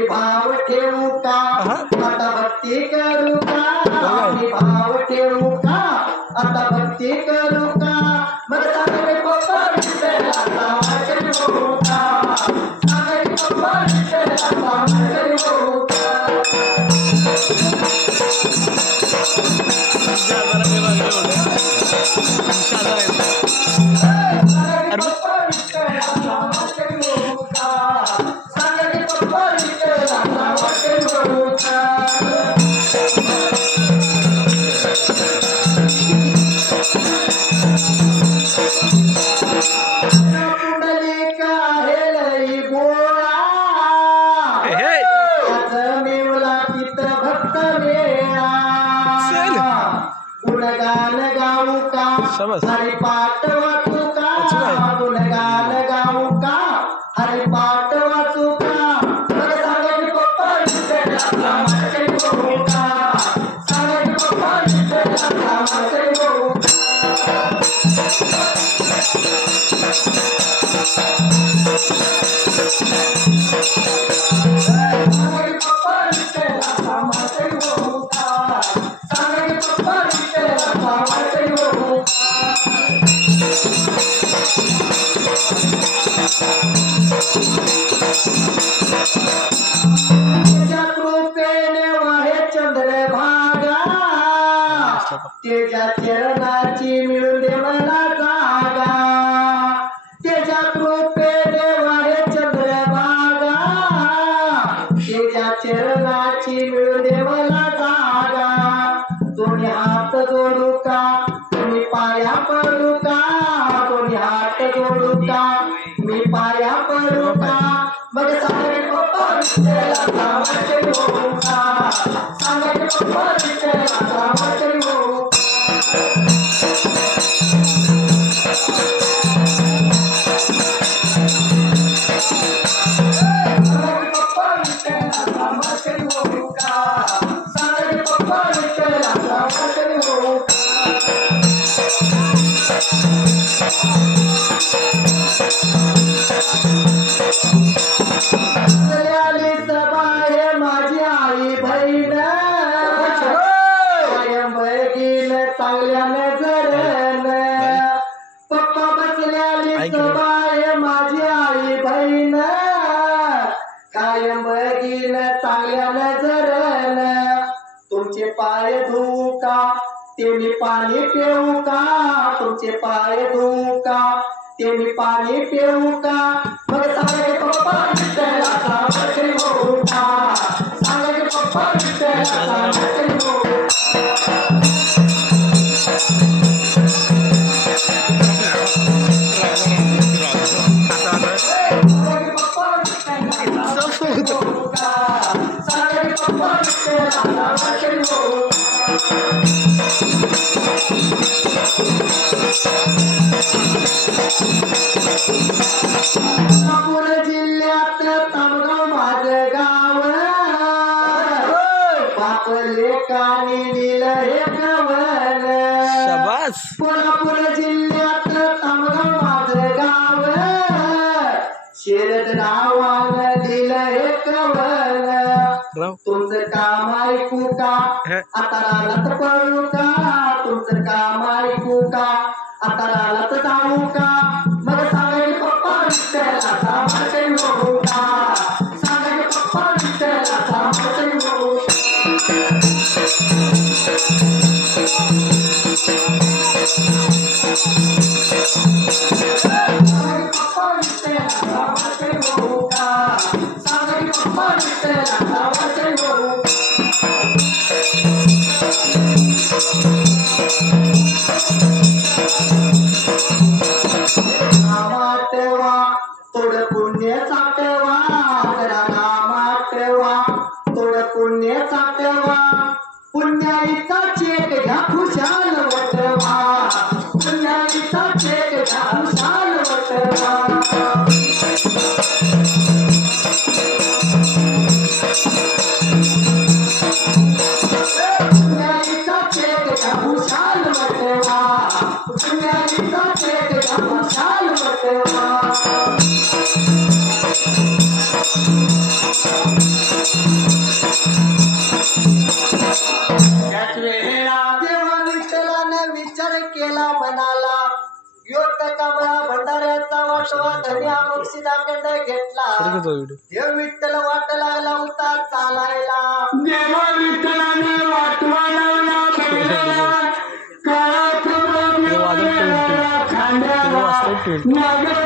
मी भाव ठेवू का आता भक्ती करू का मी भाव ठेवू का आता भक्ती करू का मग सांगे पप्पा विठ्ठलाचा वाटणी होऊ का सांगे पप्पा विठ्ठलाचा वाटणी होऊ का हरिपाठ वाचू का गुणगान गाऊ का हरिपाठ वाचू का मग सांगे पप्पा विठ्ठलाचा वाटणी होऊ का सांगे पप्पा विठ्ठलाचा वाटणी होऊ सांगे पप्पा विठ्ठलाचा वाटणी होऊ का सांगे पप्पा विठ्ठलाचा वाटणी होऊ तेजा कृपेने वाहे चंद्रभागा तेजा चरणाची मिळून दे मला जागा तेजा कृपेने वाहे चंद्रभागा तेजा चरणाची मिळून दे मला जागा तुम्ही हात जोडू का तुम्ही पाया पडू का तुम्ही हात जोडू का मी पाया पडू का मग सांगे पप्पा विठ्ठलाचा वाटणी होऊ का सांगे पप्पा विठ्ठलाचा वाटणी होऊ सांगे पप्पा विठ्ठलाचा वाटणी होऊ का सांगे पप्पा विठ्ठलाचा वाटणी होऊ बसल्याली सभा आहे माझी आई बहीण कायम बघीन चांगल्या नजरेन पप्पा बसल्याली सभा आहे माझी आई बहीण कायम बघीन चांगल्या नजरेन तुमचे पाय धुवू का ते मी पाणी पिऊ का तुमचे पाय धुवू का ते मी पाणी पिऊ का मग सांगे पप्पा विठ्ठलाचा वाटणी होऊ का सांगे पप्पा विठ्ठलाचा वाटणी होऊ सांगे पप्पा विठ्ठलाचा वाटणी होऊ का सांगे पप्पा विठ्ठलाचा वाटणी होऊ सोलापूर जिल्ह्यात तामगाव माझं गाव बाप लेकानी दिलं हे कवन सोलापूर जिल्ह्यात तामगाव माझं गाव शरद नावानं दिलं हे कवन तुमचं काम ऐकू का आता रानात पळू का तुमचं काम ऐकू का आता रानात जाऊ का मग सांगे पप्पा विठ्ठलाचा वाटणी होऊ का सांगे पप्पा विठ्ठलाचा वाटणी होऊ सांगे पप्पा विठ्ठलाचा वाटणी होऊ का सांगे पप्पा विठ्ठलाचा वाटणी होऊ नामाटवा तोड पुण्य साठवा जरा नामाटवा तोड पुण्य साठवा पुण्याईचा चेक घ्या खुशाल वटवा पुण्याईचा चेक घ्या खुशाल वटवा पाठवा धन्या बक्षिसाखंड घेतला देव विठ्ठल वाट लागला होता चालायला देव विठ्ठलाने वाटवा लावला बैलाला काळा खांद्याला